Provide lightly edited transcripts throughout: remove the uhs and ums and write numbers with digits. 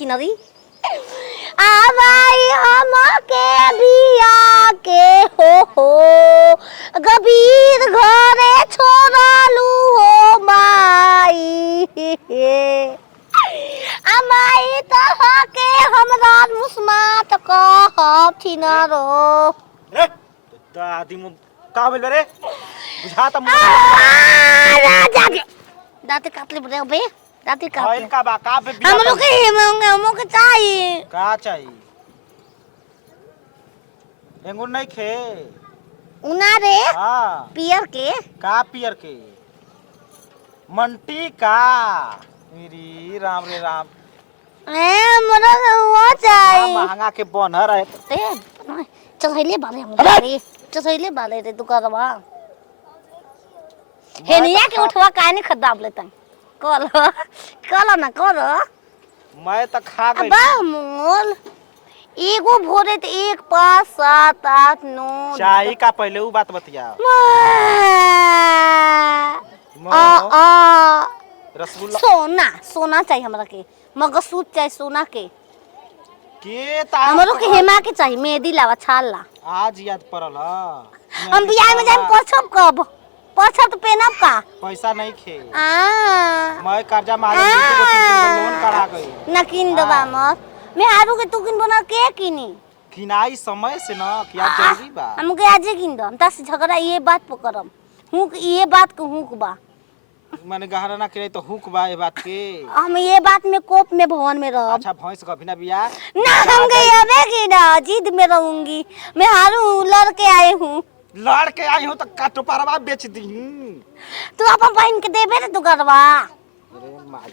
चिनरी आवाई हम के बिया के हो गबीर घरे छोड़लू हो माई अमाई तह के हमरा मुस्मात कहब छिनरो रे दादी मु का बोल रे बुझा त दाते काट ले बे दाते काट भइल का बा का बे हम लोग के चाहिए का चाहिए एंगुर नहीं खे उना रे हां पियर के का पियर के मंटी का मेरी राम रे राम मोरा वो चाहिए महंगा के बनर है ते चढ़ैले बाले हम रे चढ़ैले बाले रे दुकानवा हेनिया के उठवा काहे नहीं खदाब लेतन कल ना कर मैं तो खा गई बा मोल एगो भोरे त 1 5 7 8 9 चाय का पहले वो बात बतिया रसगुल्ला सोना चाहिए हमरा के मगसूद चाहिए सोना के हमरो के हेमा के चाहिए मेहंदी लावा छाल ला आज याद पड़ल हम बियाह में जाए पछब कब पछब तो पेनब का पैसा नहीं खे आ मैं कर्जा मारे लोन करा गई न किन दबा मत मैं आरू के तू किन बना के किनी किनाई समय से ना क्या जरूरी बा हमके आजे किन दम तस झगड़ा ये बात पकड़म हूं ये बात को हूं बा माने गहरा ना करे तो हुक बा ए बात के हम ये बात में कोप में भवन में रह अच्छा भैंस का बिना बिया ना हम गई अबे की ना जिद में रहूंगी मैं हारू लड़के आए हूं लड़के आई हो तो काटो परवा बेच दी तू अपन बहन के देबे रे तू करवा अरे माई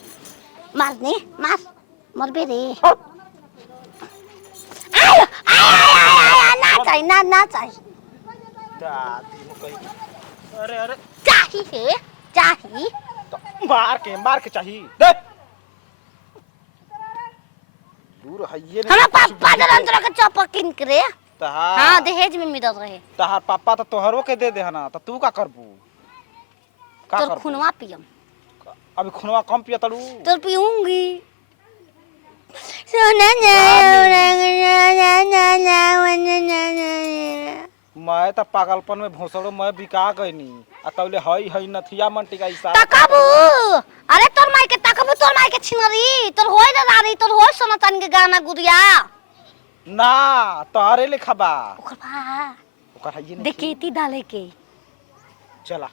मारने मार मरबे रे ना चाहिए ना चाहिए दादी मु कही अरे अरे चाहिए चाहिए तो मार के चाहिए दे दूर हइये ने हमरा पापा दरंतर के चप्पल किन करे तहार हां दहेज में मिलत रहे तहार पापा तो तोहरो के दे हना तो तू का करबू का तोर करबू खुनवा पियम अभी खुनवा कम पिया तड़ू तोर पीऊंगी सोना ना मैं तो पागलपन में भोसड़ो मैं बिका गईनी आ तौले हई नथिया मंटी का इशारा तकबू अरे तोर माई के तकबू तोर माई के छिनरी तोर होय ना रानी तोर होय सोनातन के गाना गुड़िया ना तोहरे लिखा बा ओकर हइये ने देखेती डाले के चला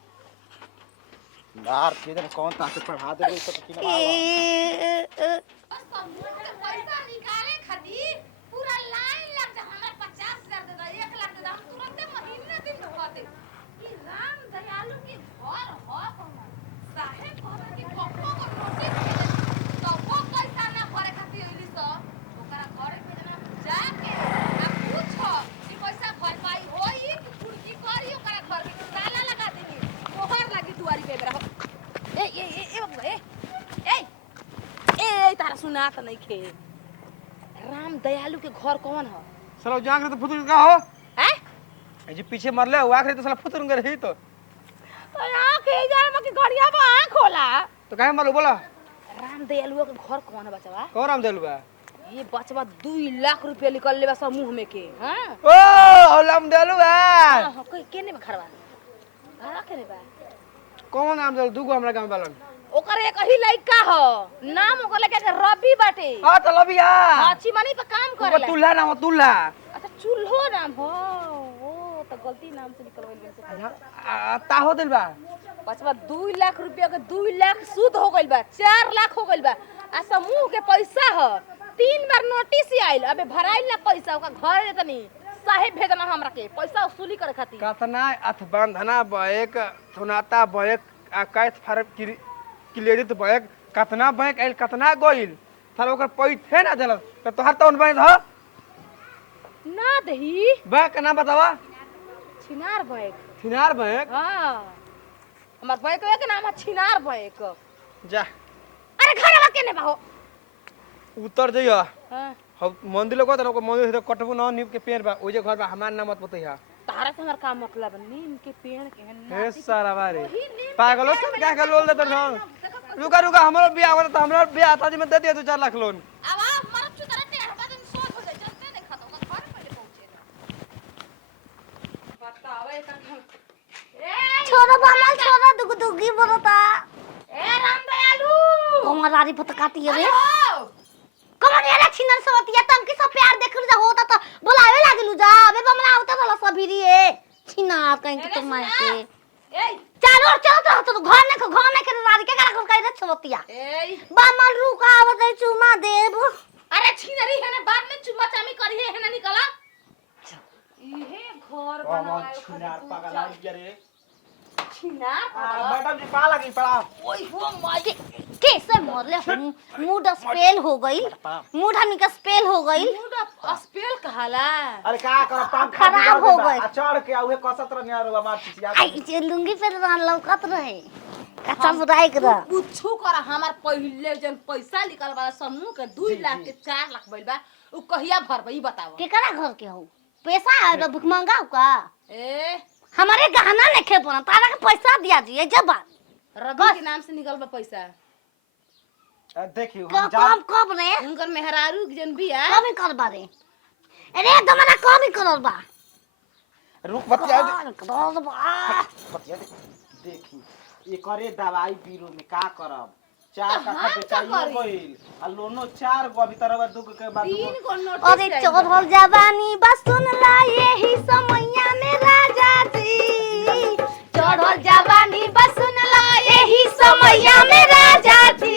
यार किधर कौन ताके पढ़ा दे तो किना पैसा निकाले खातिर पूरा लाइन लग जा हमरा 50,000 दे दे 1 लाख दे दे हम तुरंत महीने दिन होते ई राम दयालु के घर हो कौन साहेब घर के पप्पो को नोटिस तो वो पैसा ना भरे खातिर इली सो ओकरा घरे के जना जाके आ पूछो कि पैसा भर पाई होई कि कुर्की करी ओकरा घर के ताला लगा देनी मोहर लागी दुआरी पे बेरा ए बाबू ए तारा सुना त नहीं खे राम दयालु के घर कौन है साला जांग रे तो फुतुर का हो हैं ए जे पीछे मरले हुआ करे तो साला फुतुर के रही तो यहाँ के जा में के गड़िया में आंख होला तो काहे मारो बोला राम दयालु के घर कौन है बचवा कौन राम देलु बा ये बचवा 2 लाख रुपया निकल ले बस मुंह में के हां ओ राम देलु बा हां कोई केने में खड़वा घरा केने बा कौन नाम देलु दुगो हमरा गांव वालन ओकर एक ही लइका हो नाम ओकर लइका के रवि बाटे हां तो लबिया अच्छी मनी पे काम वो करेला तुल्ला नाम तुल्ला अच्छा चूल्हो नाम हो ओ तो गलती नाम से निकलवाइल से ता हो दिल बा बचवा 2 लाख रुपया के 2 लाख सूद हो गइल बा 4 लाख हो गइल बा आ समूह के पैसा ह 3 बार नोटिस आइल अबे भराइल ना पैसा ओका घर देतनी साहेब भेजना हमरा के पैसा वसूली करे खातिर कतना अथ बंधना बैक थुनाता बैक आकाश फारम क्लियरित बैक कतना बैंक आइल कतना गइल साला ओकर पैसे ना देलस त तोहर तौन बैंक ह ना दही बैंक का नाम बतावा छिनार बैक छिनार बैंक हां हमर बैक के नाम है छिनार बैक जा अरे घरवा केने बा हो उतर जइहा हां हम मंदिर को त मंदिर से कटबू ना नीम के पेड़ बा ओजे घर बा हमार नाम मत बतइहा तारा से हमर का मतलब नीम के पेड़ के हे सारा बारे पागल हो सब क्या लोन देत न रुका हमरो बियाह होता हमरो बियाह आता जी में दे दिया 2-4 लाख लोन अब एक ए छोड़ो बामल छोड़ो दुग दुगी बोलता ए राम दयालु कमरारी पत काटी रे हेलो कमन यार छिनर सवतिया तम की सब प्यार देख जा होता तो बुलावे लागलू जा अबे बमला आवता रहला सबीरी ए छिनार कहीं के तुम मार के ए चलो चलो तो घर ने के रारी के करा कर दे सवतिया ए बामल रुका आवत चुमा देब अरे छिनरी है ना बाद में चुम्मा चामी करी है ना निकला इहे घर बनाए छिनार पागल आ गया रे छिनार मैडम जी पा लगी पड़ा ओए हो माय कैसे मरले मूड स्पेल हो गई मूड हमनी का स्पेल हो गई मूड स्पेल कहाला अरे का कर पाम खराब हो गए। चढ़ के उहे कसत रह नियर मार चिचिया आई जे लुंगी पे लौकत रहे कच्चा बुराई कर कुछो कर हमार पहिले जन पैसा निकल वाला समूह के 2 लाख के 4 लाख भइल बा उ कहिया भरबई बताओ केकरा घर के हो पैसा है तो भूख मंगाओ का ए हमारे गहना लेके बना तारा के पैसा दिया दिए जब रवि के नाम से निकल बा पैसा देखियो कब हम जा कब रे उनकर मेहरारू के जन बिया कब करबा रे अरे दमना कब करबा रुक बतिया करबा बतिया देखी ये करे दवाई बीरो में का करब चार तो का हम बेचाई का करी? गइल आ लोनो 4 गो अभी तरह दुग के बाद 3 गो नोटिस अरे चढ़ल जवानी बस सुन ला यही समैया में राजा जी चढ़ल जवानी बस सुन ला यही समैया में राजा जी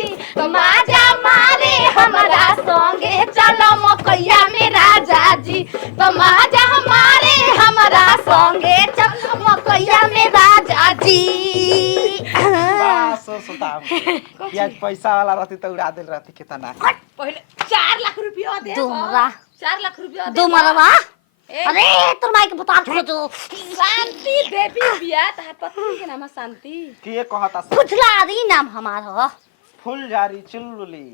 माजा मारे हमरा संगे चलो मकैया में राजा जी माजा हमारे हमरा संगे चलो मकैया में राजा जी बस सुताम पियाज पैसा वाला रहती तो उड़ा देल रहती कितना पहिले 4 लाख रुपया दे दुमरा 4 लाख रुपया दे दो मरवा ए, अरे तुम माइक बता खोजो शांति देवी बिया तार पत्नी के नाम है शांति के कहता फुजलारी नाम हमारा फूलझारी चुलबुली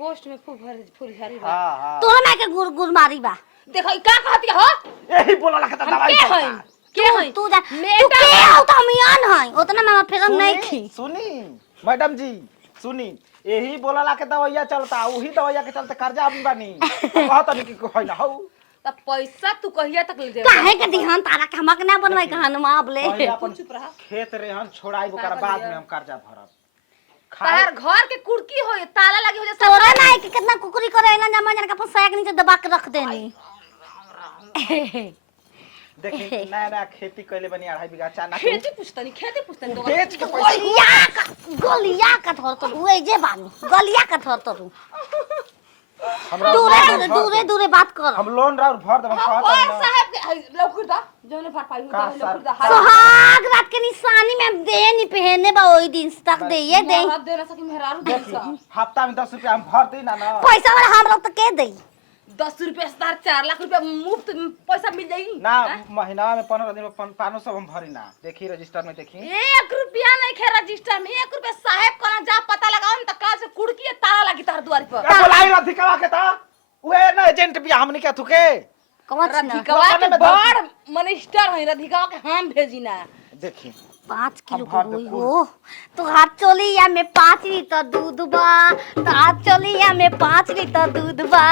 कोस्ट में फूल झरी बा हां हां तोरा माइक गुर गुर मारी बा देखो ई का कहती हो यही बोला लखता हम दवाई के पड़ता। हई के हई तू जा तू मैडम के हो तो मियान है उतना मैं फिर सुनी, नहीं खी सुनी मैडम जी सुनी यही बोला के दवाइया चलता वही दवाइया के चलते कर्जा आदमी बानी कहत नहीं कि होइला हौ त पैसा तू कहिया तक ले दे काहे के दिहन तारा के हमक ना बनवाई कहां माबले पहिले अपन चुप रहा खेत रेहन छोड़ाई ओकर बाद में हम कर्जा भरब तार घर के कुर्की हो ताला लगे हो जैसे तोरा ना कि कितना कुकुरी करे ना जमा जन के अपन सैक नीचे दबा के रख देनी देखी नया नया खेती कैले बनी 2.5 बीघा चना के खेती पुस्तनी तो बेच के पैसा गलिया का थोर तो हुए जे बानी गलिया का थोर तो हमरा दूरे दूरे बात कर हम लोन राउर भर देब हम और कहत ना साहब के लौकुर दा जोने भर पाई का हो लौकुर दा सुहाग रात के निशानी में दे नहीं पहने बा ओई दिन तक दे ये दे हाथ देना सकी मेहरारू देखी पैसा हफ्ता में 10 रुपया हम भर दी ना ना पैसा वाला हम लोग तो के दे 10 रुपया से तार 4 लाख रुपया मुफ्त पैसा मिल जाई ना महीना में 15 दिन में 500 हम भरी ना देखी रजिस्टर में देखी 1 रुपया नहीं खे रजिस्टर में 1 रुपया साहब कना जा पता लगाओ न त का से कुड़की ताला लगी तार द्वार पर का बोलाई रथी कवा के ता उहे ना एजेंट भी हमनी के थुके कौन ना रधिकवा के बड़ मिनिस्टर है रधिकवा के हम भेजी ना देखी 5 किलो हम भर को दे हो तो हाथ चोलिया में 5 लीटर दूध बा तो हाथ चोलिया में 5 लीटर दूध बा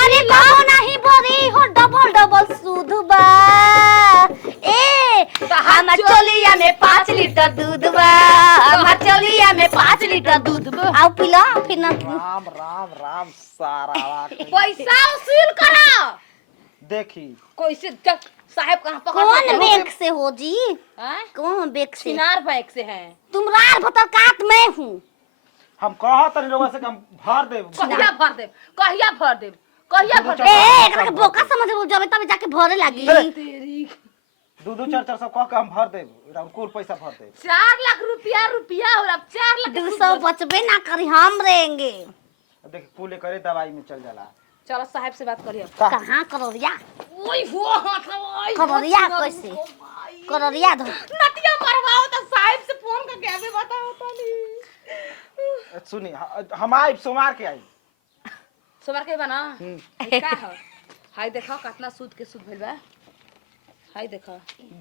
अरे कहो नहीं बोरी हो डबल डबल सूद बा ए हम चोलिया में 5 लीटर दूध बा हम चोलिया में 5 लीटर दूध बा आओ पिला फिर ना राम राम राम सारा पैसा वसूल करा देखी कैसे साहब कहां पकड़ कौन बैंक से हो जी हैं कौन बैंक से सिनार बैंक से है तुम रार भतर काट मैं हूँ हम कहत नहीं लोगों से कि हम भर देब कहिया भर देब कहिया भर देब कहिया भर देब ए एकरा के बोका समझ जब तब जाके भरे लागी तेरी दू चार सब कह के हम भर देब राउर कुल पैसा भर देब 4 लाख रुपया होला 4 लाख 200 बचबे ना करी हम रहेंगे देखी कुल करे दवाई में चल जाला चलो साहब से बात करिए कहाँ करोरिया ओए हो हाथ ओए करोरिया कैसे करोरिया दो नतिया मरवाओ तो साहब से फोन करके अभी बताओ तनी सुनी हम आई सोमवार के आई सोमवार के बना ई का है हाय देखो कितना सूद के सूद भइल बा हाय देखो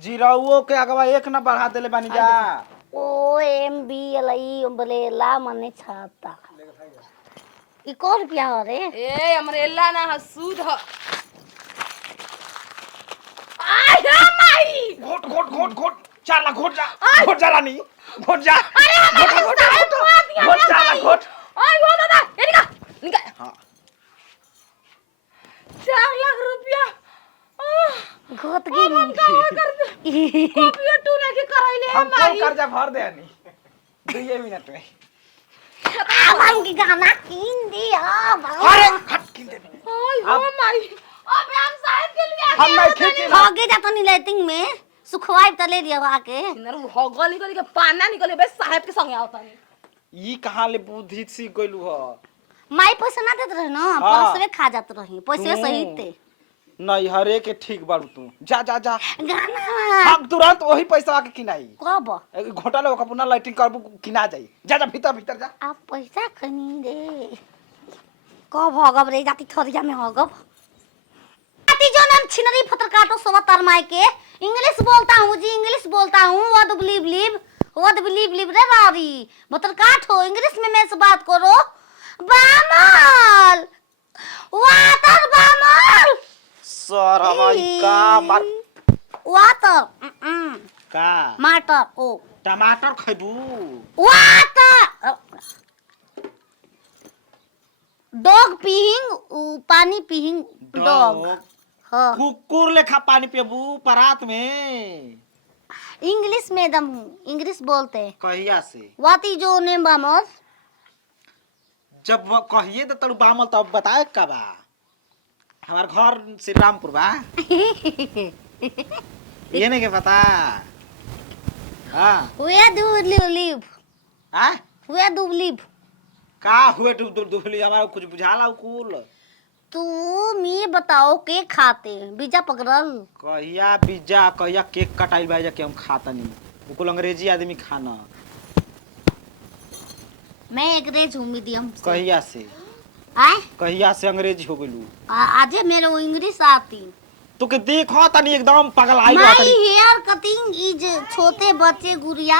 जीराओ के अगवा एक न बढ़ा देले बानी जा O M B L I बलेला मने छाता ई को रुपया हो रे ए अमरेला ना है सूद है आय रे माई घोट घोट घोट घोट चाला घोट जा रानी घोट जा अरे हमारे साहब को दिया घोट चाला घोट ओए वो दादा ये निकाल हाँ 4 लाख रुपया घोट गिनी कॉपी टूने के कराइले है हम माई कौन कर्जा भर दे नहीं 2 मिनट में अब हम की गाना कीन दिया अरे हट किन दे ओए हो माई अबे हम साहब के लिए हम नहीं खींचे हो गए जातो नी लाइटिंग में सुखवाई तले दिया आके नर हो गली गली के पाना निकले बे साहब के संगे आवता नहीं ई कहां ले बुद्धि सी गइलू ह माई पैसा ना देत रहे ना हाँ। परसवे खा जात रही पैसे तू। सही थे नहीं हरे के ठीक बाड़ू तू जा जा जा गाना हम तुरंत वही पैसा के किनाई कब घोटाले ओका पुना लाइटिंग करबू किना जाई जा जा भीतर भीतर जा आप पैसा खनी दे कब होगब रे जाती थरिया में होगब जाती जो नाम छिनरी फतर काटो सोवा तरमाई के इंग्लिश बोलता हूँ जी इंग्लिश बोलता हूँ व्हाट बिलीव रे रारी फतर काट हो इंग्लिश में मैं से बात करो बामल वाटर बामल सर हमारी का मार वाटर का माटर ओ टमाटर खइबू वाटर डॉग पीहिंग पानी पीहिंग डॉग हाँ कुकुर लेखा पानी पियबू परात में इंग्लिश में दम हूँ इंग्लिश बोलते हैं कहिया से what is your name Balmer जब वो कहिए तो तड़ू बामल तब बताए का बा हमार घर श्री रामपुर बा ये नहीं के पता हाँ Where do you live? आ Where do you live? का हुए डुबली हमारा कुछ बुझाला कुल तुम ये बताओ के खाते बीजा पकड़ल कहिया पिज्जा कहिया केक कटाइल बा जाके हम खाता नहीं कुल अंग्रेजी आदमी खाना मैं अंग्रेज हूँ मीडियम से कहिया से आए कहिया से अंग्रेजी हो गइलू आज मेरे को इंग्लिश आती तो के देखो तनी एकदम पगल आई माय बा तनी हेयर कटिंग इज छोटे बच्चे गुड़िया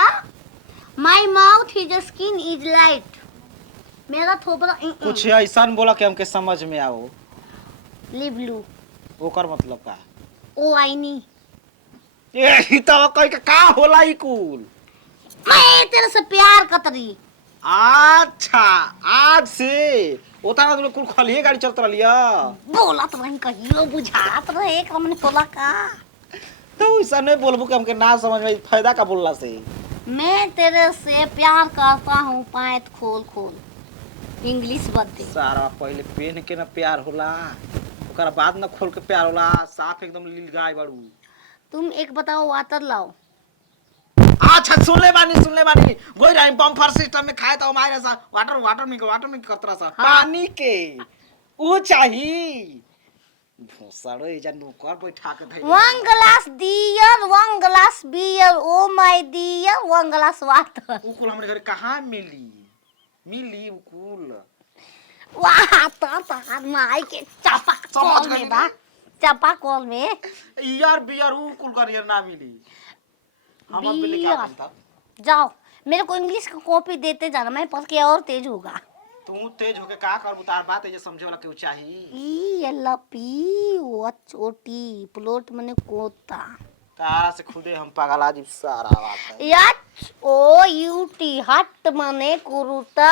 my mouth is skin is light मेरा थोपड़ा कुछ ऐसा बोला कि हमके समझ में आओ लिबलू ओकर मतलब का ओ आईनी ए तो कह के का होला ई कुल मैं तेरे से प्यार कतरी अच्छा आज से ओता ना तुम कुल खलिए गाड़ी चलत रहलिया बोला तो नहीं कहियो बुझात रहे एक हमने बोला का तो ऐसा नहीं बोलबो कि हमके ना समझ में फायदा का बोलला से मैं तेरे से प्यार करता हूँ पैंत खोल खोल इंग्लिश बदे सारा पहले पेन के ना प्यार होला ओकरा बाद ना खोल के प्यार होला साफ एकदम लील गाय बाड़ू तुम एक बताओ वाटर लाओ अच्छा सुन ले बानी गोई रही बम्फर सिस्टम में खाए तो हमारे सा वाटर में करतरा सा पानी के वो चाहिए भोसड़ो ए जन कर बैठा के धइले one glass beer oh my dear one glass water उ कुल हमरे घर कहां मिली उ कुल वाह तो माई के चापा कॉल में बा चापा कॉल में यार बियर उ कुल कर ना मिली हम अब ले का था जाओ मेरे को इंग्लिश का कॉपी देते जाना मैं पढ़ के और तेज होगा तू तेज होके का कर उतार बात है जे समझे वाला केहू चाहिए ई एल पी एच ओ टी प्लॉट मने कोता तारा से खुदे हम पागल आदमी सारा बात है एच ओ यू टी हट मने कुरुता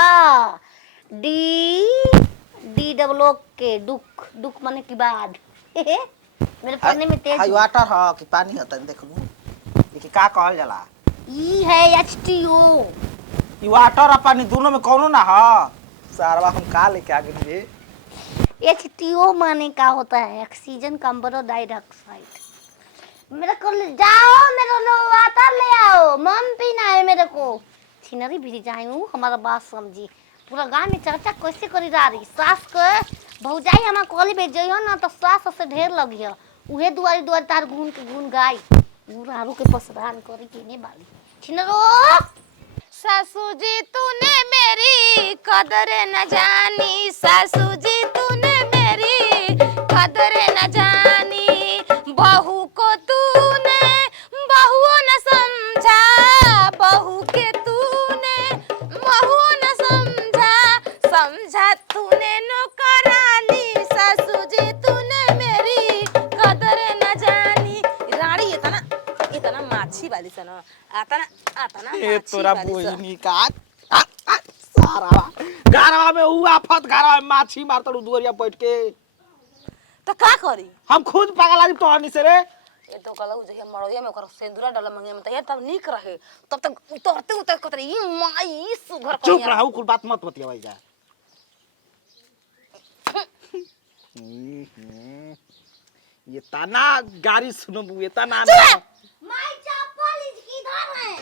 डी डबल ओ के दुख मने की बाद मेरे पढ़ने में तेज हाई वाटर हां कि पानी होता देख लू कि का कहल जाला ई है एच टी ओ ई वाटर और पानी दोनों में कौनो ना ह सारा हम का लेके आ गए एच टी ओ माने का होता है ऑक्सीजन कार्बन डाइऑक्साइड मेरे को जाओ मेरे को वाटर ले आओ मम पीना है मेरे को छिनरी भी जाऊँ हमारा बात समझी पूरा गांव में चर्चा कैसे करी जा रही सास के भौजाई हमार कॉली भेज जइयो ना तो सास से ढेर लगियो उहे दुआरी तार गुन गाय आरू के पसरान करी केने बाली छिनरो सासू जी तूने मेरी कदर न जानी सासू जी तूने मेरी कदर न जानी बहू को तूने बहुओं न समझा बहू के तूने बहुओं न समझा तूने नौकरानी सासू जी तूने मेरी कदर न जानी रानी ये था ना माछी वाली सन आता ना ए माछी तोरा वाली सन। बोहिनी का सारा घरवा में ऊ आफत घरवा में माछी मारतड़ू दुवरिया बैठ के तो का करी हम खुद पागल आदमी तोहनी से रे ये तो कहलौ जे मड़ोया में ओकर सिंदूरा डाल मंगे में तब नीक रहे तब तक उतरते उतर कतरे ई माई सुघर चुप करिया। रहू कुल बात मत बतिया जा ये तना गाड़ी सुनो ये तना माय चप्पल किधर है?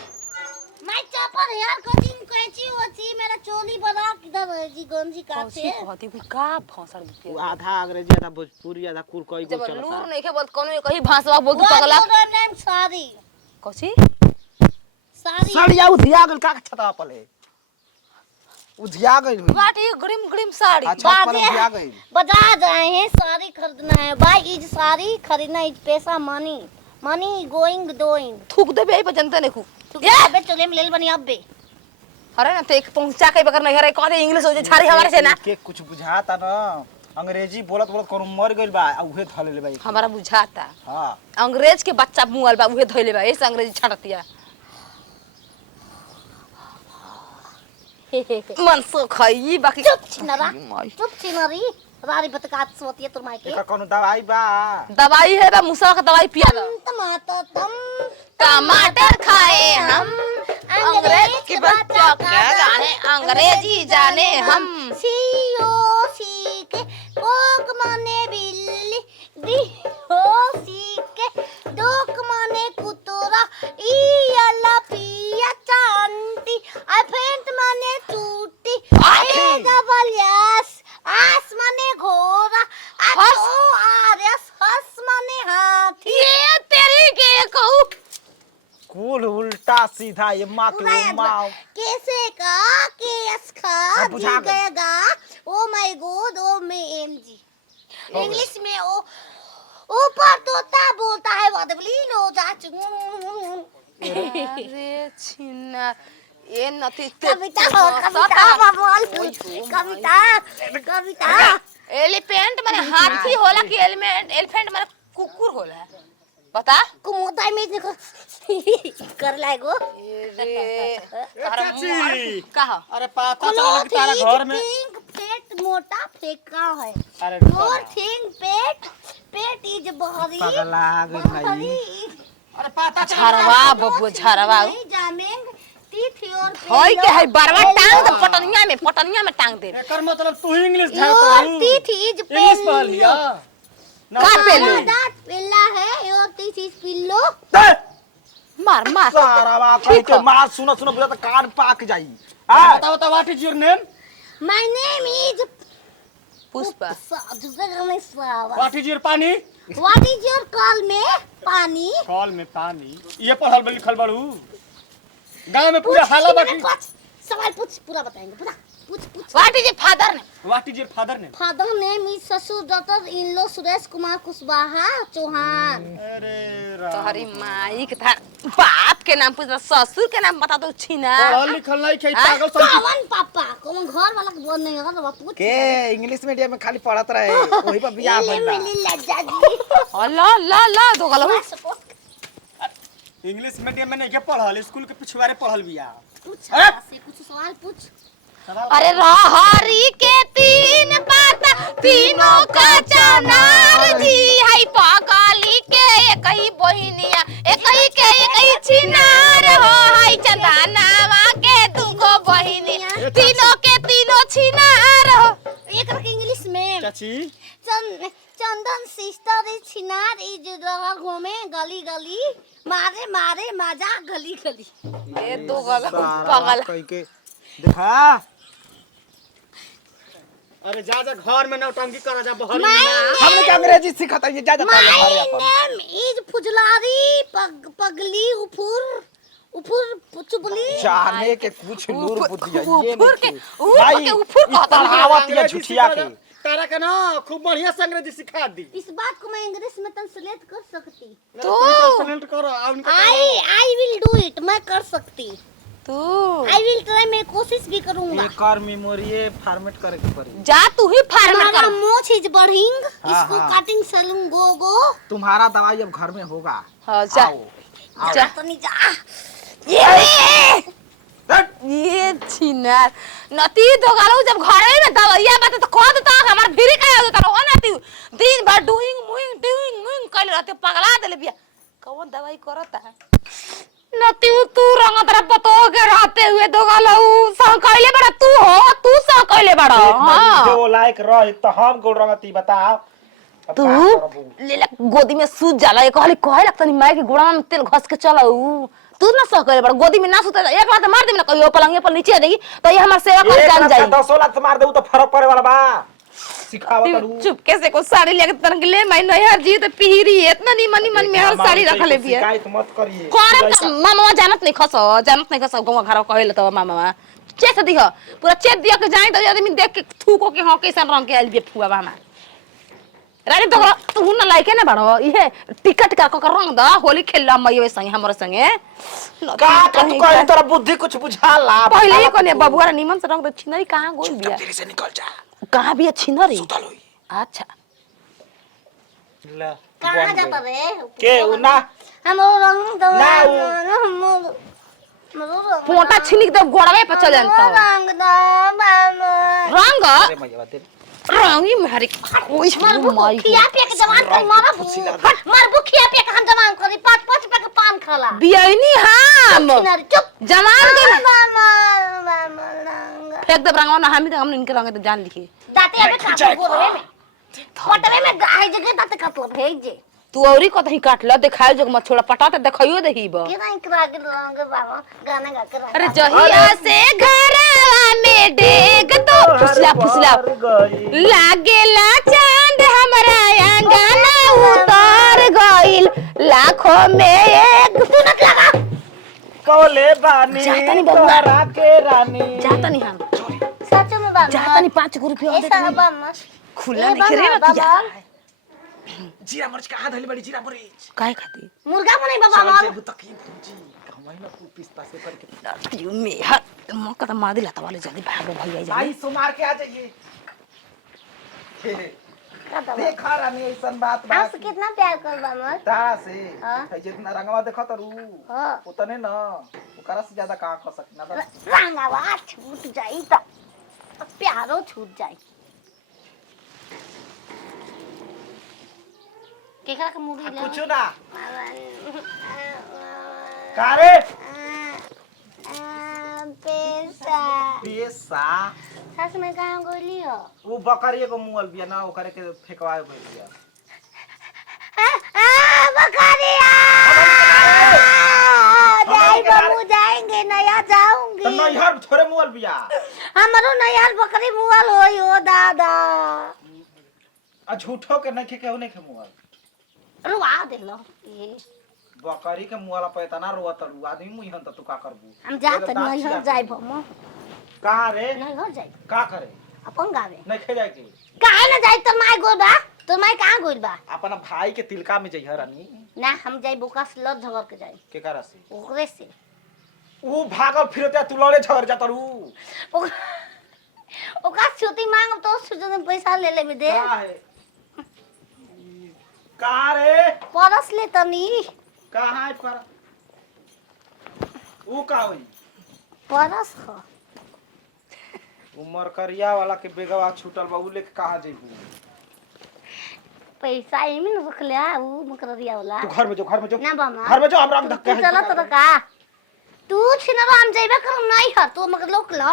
माय चप्पल यार कटिंग कैंची होची मेरा चोली बना किधर है जी गंजी का कौची से? कहती भी का भौसड़ वो आधा अंग्रेजी आधा भोजपुरी आधा कुल कोई जब को लूर चलता नहीं के बोल कोनो कहीं भाषा बोल तू पगला What your name सारी? कौची सारी सड़िया उधिया गल का छता पले उधिया गई बाटी ग्रिम ग्रिम साड़ी अच्छा पर उधिया गई बाजार आए हैं साड़ी खरीदना है बाय इज साड़ी खरीदना इज पैसा मनी मनी गोइंग डूइंग थूक दे बे जनते नहीं खूब तू अबे चले में ले बनी अबे अरे ना ते एक पहुंचा के बकर नहीं हरे कहते इंग्लिश हो जे छारी हमारे से ना के कुछ बुझाता ना अंग्रेजी बोलत बोलत कोनो मर गइल बा आ उहे धले ले बा हमारा बुझाता हां अंग्रेज के बच्चा मुआल बा उहे धइले बा ऐसे अंग्रेजी छाटतिया मन सो खई बाकी चुप चिनरी रारी बतकात सोती है तुम माई के एका कोनो दवाई बा दवाई है बा मुसा का दवाई पिया दो टमाटर तुम टमाटर खाए हम अंग्रेज के बच्चा क्या जाने अंग्रेजी जाने हम सीओ सी के कोक माने बिल्ली डी हो सी के डोक माने कुतरा ई अल्ला पिया चांटी आई फेंट माने टूटी आई डबल यस आस माने घोड़ा हस। ओ आरस हस माने हाथी ये तेरी के कहू कुल उल्टा सीधा ये माँ के माँ कैसे का केस खा अब बुझा दी गएगा ओ माय गॉड ओ मे एमजी इंग्लिश में ओ ऊपर तोता बोलता है बदबली लो जा अरे छिना ये नथी कविता हो कविता बोल कविता कविता एलिफेंट माने हाथी होला कि एलिफेंट माने कुकुर होला बता कुमुदा में देखो कर लागो रे चाची। कहा अरे पता चला कि तारा घर में थिंक पेट मोटा फेंका है अरे मोर थिंक पेट पेट इज बहरी पगला गई भाई अरे पता झरवा बबुआ झरवा नहीं जामेंग टीथ योर होई के है बरवा टांग दे पटनिया में टांग दे एकर मतलब तू ही इंग्लिश योर झाड़ता टीथ इज इंग्लिश पढ़ लिया का पेलो दांत पिल्ला है योर टीथ इज पिल्लो मार मार सारा बा कह ठीक के है। मार सुनो सुनो बुझा त कान पाक जाई हां बताओ तो what is your name my name is Pushpa what is your पानी व्हाट इज योर कॉल में पानी कॉल में पानी ये पढ़ल बल लिखल बड़ू गांव में पूरा हाला बाकी सवाल पूछ पूरा बताएंगे पूरा पूछ पूछ व्हाट इज फादर ने what is your father name father name is ससुर डॉक्टर इन लो सुरेश कुमार कुशवाहा चौहान अरे राम तोहरी माई के था बाप के नाम पूछ ससुर के नाम बता दो छिना पढ़ल लिखल नहीं खे हाँ? पागल समझी कौन पापा कौन घर वाला के बोल नहीं होगा तो पूछ के इंग्लिश मीडियम में खाली पढ़त रहे वही पर बियाह भइल बा मिली लज्जा जी अल्लाह ला ला दो गलो इंग्लिश मीडियम में नहीं के पढ़ल स्कूल के पिछवारे पढ़ल बिया पूछ हैं? से कुछ सवाल पूछ अरे रहरी के तीन पाता तीनों का चनार जी हाय पकाली के एक ही बहिनिया एक ही छिनार हो हाय चंदनावा के दुगो बहिनिया तीनों के तीनों छिनार हो एक रख इंग्लिश में चाची चंदन सिस्टर इज छिनार इज रहा घूमे गली गली मारे मारे मजा गली गली ये दो गलो सारा पगल कह के देखा अरे जा जा घर में नौटंकी करा जा बहरी My में हमने क्या अंग्रेजी सिखाता ये जा जा पहले My घर अपन name is फुजलारी पगली उफुर चुबली जाने के कुछ नूर बुद्धिया ये उफुर के नहीं भाई उफुर कहता है। कहावत ये अंग्रेजी झूठिया सिखा के दे। तारा का ना खूब बढ़िया से अंग्रेजी सिखा दी इस बात को मैं इंग्लिश में ट्रांसलेट कर सकती तो ट्रांसलेट करो आ उनका आई विल डू इट मैं कर सकती तू आई विल ट्राई मैं कोशिश भी करूंगा एक और मेमोरी फॉर्मेट करे के पड़ी जा तू ही फार्म हमारा कर मोछ इज बढ़िंग हाँ, इसको हाँ। कटिंग सलून गो तुम्हारा दवाई अब घर में होगा हां जा आओ जा तनी जा ये ये छिनार नती दोगालो जब घरे में दवैया बात तो कह देता हमार भिरी का होता ओ नती दिन भर डूइंग कइल रहते पगला देले बिया कौन दवाई करता है नती तू रंग तेरा पतो के रहते हुए दोगालो सा कइले बड़ा तू सा कइले बड़ा हां जो लायक रह त हम गोड़ रंगती बताओ तू ले ले गोदी में सूत जाला कहली कहे लगतनी माय के गोड़ा में तेल घस के चलाऊ तू ना सह करे बड़ा गोदी में ना सुते एक लात मार दे ना कहियो पलंगे पर नीचे देगी तो ये हमार सेवा कर जान जाई 10 लात मार दे तो फर्क पड़े वाला बा सिखावा करू चुपके से को साड़ी लेके तरंग ले मैं नहर जी तो पिहरी इतना मन में हर साड़ी रखले बिया शिकायत मत करिए कोन मामा जानत नहीं खस गांव घर कहले तो मामा चेत दिह पूरा चेत दिह के जाई तो आदमी देख के थूको के हां कैसन रंग के आइल बे फुआ मामा रानी तो तू ना लाइके ना बड़ो ये टिकट का रंग दा होली खेलला मइयो संगे हमर संगे का तू कह तोरा बुद्धि कुछ बुझाला पहले ही कोने बबुआ निमन से रंग दे छिनरी कहां गोल बिया तेरे से निकल जा कहां बिया छिनरी सुतल होई अच्छा ला कहां जाता रे के उ ना हम रंग दो ना हम पोटा छिनिक दे गोड़वे पे चल जानता रंग दो मामा रंग अरे मैया तेरे रंगी मारी ओइ माई खिया पे के जवान कर मारा मार बुखिया पे के हम जवान करी 5 पे के पान खाला बियानी हम किनारे चुप जवान के मामा मामा रंग फेंक दे रंगवा ना हम इनके रंग तो जान लिखी दाते अबे काट गोरवे में फोटवे में गाय जगह दाते काट भेज जे तू औरी कतही काट ल देखाय जग मत छोड़ा पटा त देखइयो देहीब के नहीं करा के रंग बाबा गाना गा के अरे जहिया से घरवा में डेग तो फुसला लागेला चांद हमरा अंगना उतर गइल लाखों में एक सुनत लगा कोले बानी जाता नहीं बबुआ। तोरा के रानी जाता नहीं हम सच में बाबा जाता नहीं 5 रुपया दे ऐसा बाबा खुला नहीं रे मतिया जीरा मर्च कहां धली बड़ी जीरा मर्च काहे खाती मुर्गा बने बाबा चल मार जेबू तकलीफ जी कमाई ना तू पिस्ता से करके यू में हट मौका तो मार दिला त वाले जल्दी भागो भैया जा भाई सुमार के आ जाइए देखा रानी ऐसन बात बा आपसे कितना प्यार कर बाबा तारा से हाँ। है जितना रंगवा देखा तरू हां उतने ना ओकरा से ज्यादा कहां कर सकना था रंगवा छूट जाई त प्यारो छूट जाई केकरा के मुड़ी ले कुछ ना का रे पैसा पैसा सस में कहां गोली हो वो बकरी को मुअल बिया ना ओकरे के फेकवाए गइल बिया बकरिया जाई बाबू जाएंगे नया जाऊंगी तो नैहर छोरे मुअल बिया हमरो नया बकरी मुआल होई हो दादा आ झूठो के नहीं केहू नहीं के मुअल रुआ देलो ये बकरी के मुआला पे तना रोत तरू आदमी मुइहन त तू का करबू हम जा त नैहर जाई भमो कहां रे नैहर जाई का करे अपन गावे नहीं खे जाए के काहे न जाई त माय गोल बा तो माय कहां गोल बा अपना भाई के तिलका में जइहर रानी ना हम जाई बोका से लड़ झगड़ के जाई के करा से ओकरे से वो भागल फिरते तू लड़े झर जा तरू ओका छुट्टी मांग तो सुजन पैसा ले ले में दे का है का रे परस ले तनी कहां है पर वो का होई परस हो उमर करिया वाला के बेगवा छूटल बा उ लेके कहां जइबू पैसा एमे न रख ले ऊ मकरिया वाला तू घर में जो ना बामा घर में जो हम धक्के चला तो का तू छिनरो हम जाइबे कर नहीं हर तू मगर लोक ल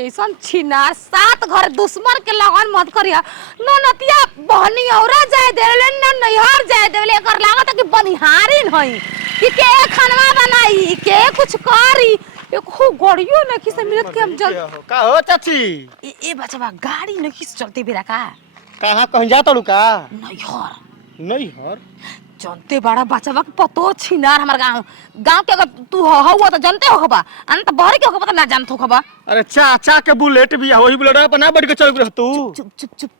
ऐसन छिनार 7 घर दुश्मन के लगन मत करिया न नतिया बहनी औरा जाए देले न नैहर जाए देले एकर लागत कि बनिहारी नहीं कि के खानवा बनाई के कुछ करी एको गड़ियो न किसे मिलत के हम जल का हो चाची ए बचवा गाड़ी न किस चलते बेरा का कहां कहीं जाता लू का नैहर नहीं हर जानते बड़ा बचवा के पतो छिनार हमर गांव के अगर तू हुआ तो जानते हो खबा अंत बहर के हो पता ना जानत हो खबा अरे चाचा के बुलेट भी है वही बुलेट पर ना बढ़ के चल रह तू चुप चुप चुप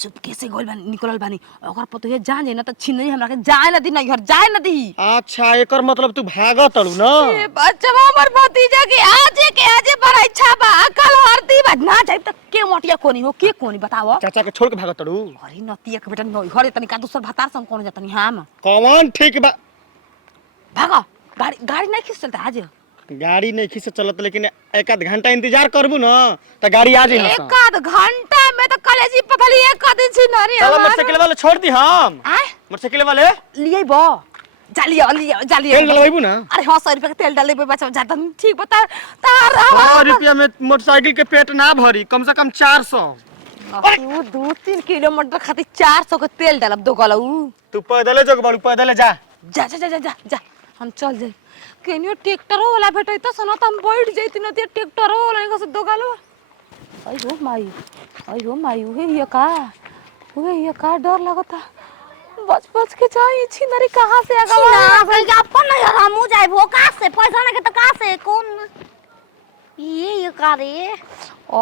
चुप कैसे गोल बानी निकलल बानी ओकर पतो ये जान जे ना त छिनई हमरा के जाए ना दी ना घर जाए ना दी अच्छा एकर मतलब तू भागत तड़ू ना ए बच्चवा हमर भतीजा के आज बड़ा इच्छा बा कल हरदी बजना जाई त के मोटिया कोनी हो के कोनी बताओ चाचा के छोड़ के भागत तड़ू अरे नतिया के बेटा नई घर तनी का दूसर भतार संग कोन जतनी हम कौन ठीक बा भागो गाड़ी गाड़ी नहीं खींच चलता आज गाड़ी नहीं खींच चलत लेकिन एक आध घंटा इंतजार करबू ना तो गाड़ी आ जाई ना एक आध घंटा में तो कॉलेज पथली एक आध छिनारी चलो मोटरसाइकिल वाले छोड़ दी हम आए मोटरसाइकिल वाले लिए बो जालिए तेल डलवाइबू ना अरे हाँ 100 रुपया का तेल डाल दे बच्चा जाता ठीक बता तार 100 रुपया में मोटरसाइकिल के पेट ना भरी कम से कम 400 तू 2-3 किलोमीटर खातिर 400 का तेल डालब दो गला तू पैदल जग बाड़ू पैदल जा जा जा जा जा जा हम चल जाई केनियो ट्रैक्टर वाला भेटै त सना त हम बैठ जैती न ते ट्रैक्टर वाला के से दो गला आई हो माई उहे ये का डर लगता बच के जाई छिनरी कहां से आगा ना कहीं अपन नहीं हमू जाई वो का से पैसा ना के त का से कौन ये का रे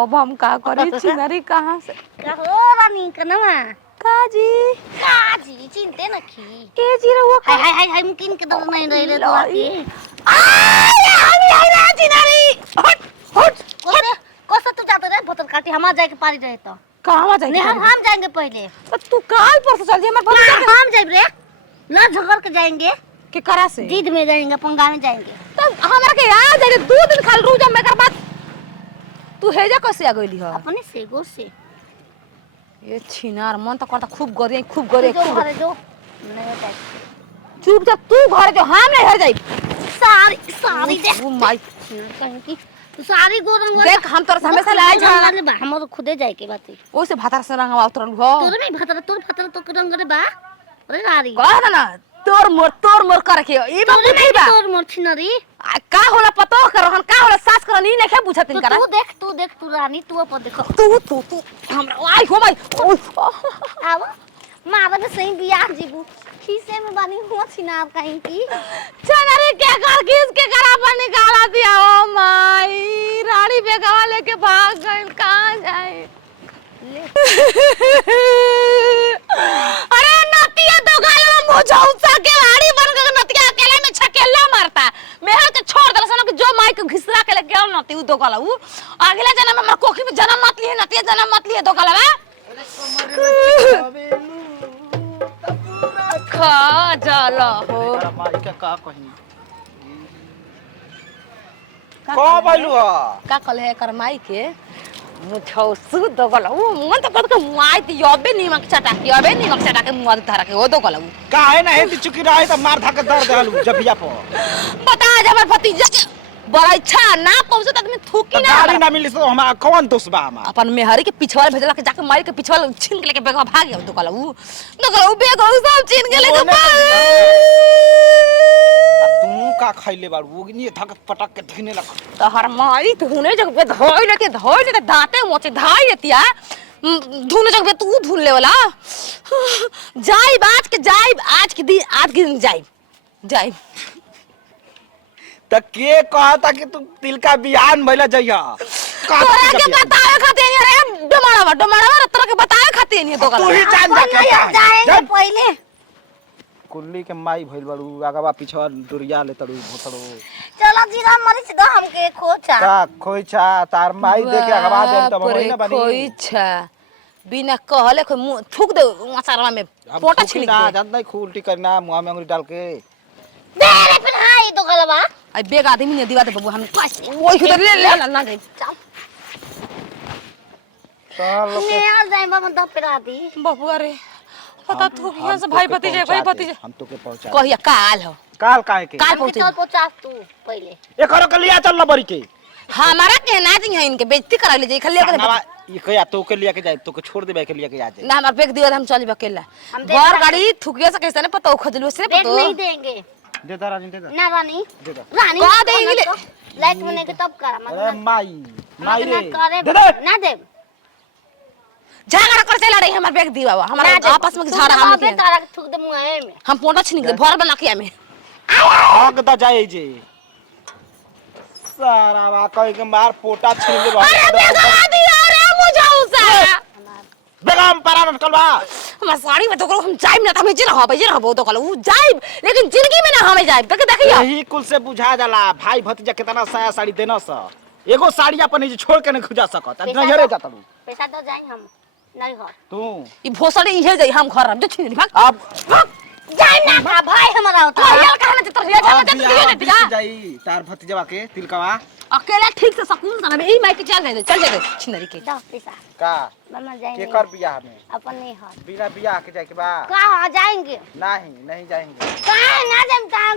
अब हम का करी छिनरी कहां से का हो रानी कनमा काजी चिंते नखी के जी रहुआ हाय मुकिन के दर नहीं रहे तो आके आई छिनरी हट कोसे तू जाते रे बोतल काटी हम जाए के पारी रहे तो कहां जाई नहीं हम जाएंगे पहले तू काल परसों चल जे हमर भतीजा हम जाए रे लड़ झगड़ के जाएंगे के करा से जीद में जाएंगे पंगा में जाएंगे तो हमरा के याद है 2 दिन खाल रू जब मेकर बाद तू हेजा कैसे आ गइली ह अपने से गो से ये छिनार मन तो करता खूब गरे जो घरे जो नहीं जाए चुप जा तू घर जो हम नहीं घर जाई सारी दे ओ माय कहीं की तू सारी गोरम देख हम तोर से हमेशा लाई झगड़ा हम तो खुदे जाए के बात ओसे भातार से रंग उतरल हो तोर नहीं भतर तो रंग रे बा अरे रारी कह ना तोर मोर कर के ई बा बुझी बा तोर मोर छिनरी का होला पतो कर हम का होला सास कर नी नहीं बुझतिन करा तू देख तू रानी तू अपन देखो तू हमरा आई हो माय आव मारा के सही बियाह जीबू खीसे में बानी हुआ छिनार कहीं की चल अरे क्या कर किसके करा पर निकाला दिया ओ माई रानी बेगवा लेके भाग गइल कहां जाए अरे नतिया दो गाल में मुझौसा के लाड़ी बन के नतिया अकेले में छकेला मारता मेहर के छोड़ दल सन के जो माई के घिसरा के लगे और नती दो गाला अगले जन्म में हमर कोखी में जन्म मत लिए नतिया जन्म मत लिए दो गाला खा जाला हो माई के का कही का बोलू का कल है कर माई के मुझौसु दो गाला मन तो कद के मुआई त यबे नीमक चटा के यबे नीमक चटा के मुआ धरा के ओ दो गाला काहे ना हेती चुकी रहे त मार धाके दर्द देलू जभिया पर बता आज हमर भतीजा के बड़ा इच्छा ना पहुंचे तक में थूकी ना गाड़ी ना मिली तो हमरा कौन दोस्त बा हमार अपन मेहरी के पिछवाल भेजला के जाके मारी के पिछवाल छीन के लेके बेगवा भाग गया तो कहला उ बेग सब छीन के लेके तू का खइले बाड़ू वो नहीं धक पटक के धइने लग तो हर मारी धुने जग पे धोई ले दांते मोचे धाई देतिया धुने जग पे तू धुन ले वाला जाई आज के दिन जाई त के कहता कि तू तिल का बियान भइला जइया तोरा के बतावे खातिर नहीं रे डमाड़ावा तोरा के बतावे खातिर नहीं तो तू ही जान जा के जाएंगे पहले कुल्ली के माई भइल बाड़ू आगवा पिछवा दुरिया ले तड़ू भोतड़ो चलो जीरा मरीच दो हमके खोचा का खोइछा तार माई देखे आगवा दे त बनी ना बनी खोइछा बिना कहले कोई मुंह थूक दे अचारवा में पोटा छिड़क ना दे जान नहीं खूलटी करना मुंह में अंगुली डाल के दे रे फिर हाय तो गलबा आई बेग आदमी ने दिवा दे बबू हम ओई खुद ले ना जाई चल चल मैं आ जाए बाबा दो पिरा दी बबू अरे पता तू यहां से भाई भतीजे हम तो के पहुंचा कहिया काल हो काल काहे के काल चल पहुंचा तू पहले एकरो के लिया चल बरी के हमारा कहना जी है इनके बेइज्जती करा ले जाई खाली ना ई कया तो के लिया के जाए तो के छोड़ देबे के लिया के आ जाए ना हमार बेग दिवा हम चली अकेला हम देख घर गाड़ी थुकिया से कैसे ने पता खजलू से बेग पता नहीं देंगे दे दा रानी दे दा ना रानी दे दा रानी कह देंगे ले। लाइट में के तब करा अरे मत माई रे करे दे दे ना दे झगड़ा कर से लड़ाई हमार बेग दिवा हमारा आपस में झगड़ा हम बे तारा के थूक दे मुंह में हम पोटा छिन के भर बना के में भाग दा जाए जे सारा वा कह के मार पोटा छीन ले अरे बेगवा दिया रे मुझौसा बेगम परा न कलवा हमार साड़ी में तो हम जाइब ना त हम जे रहबो तो कहलो उ जाइब लेकिन जिंदगी में ना हमें जाइब तक देखियो यही कुल से बुझा जाला भाई भतीजा कितना साया साड़ी देना सा एगो साड़ी अपन जे छोड़ के न खुजा सकत नजरे जाता तू पैसा दो जाए हम नहीं घर तू ई भोसड़ी इहे जाई हम घर हम जो छिन भाग अब जाए ना भाई हमारा होता कोयल कहना तो ले जा अब दे बियाह दे बीत जाई तार भतीजवा के तिलकवा अकेला ठीक से सकून से ना ई माई के चल जाए छिनरी के 10 पैसा का मम्मा जाएंगे केकर बियाह में अपने हाथ बिना बियाह के जाए के बा कहाँ जाएंगे नहीं जाएंगे कहाँ ना जाएंगे कहाँ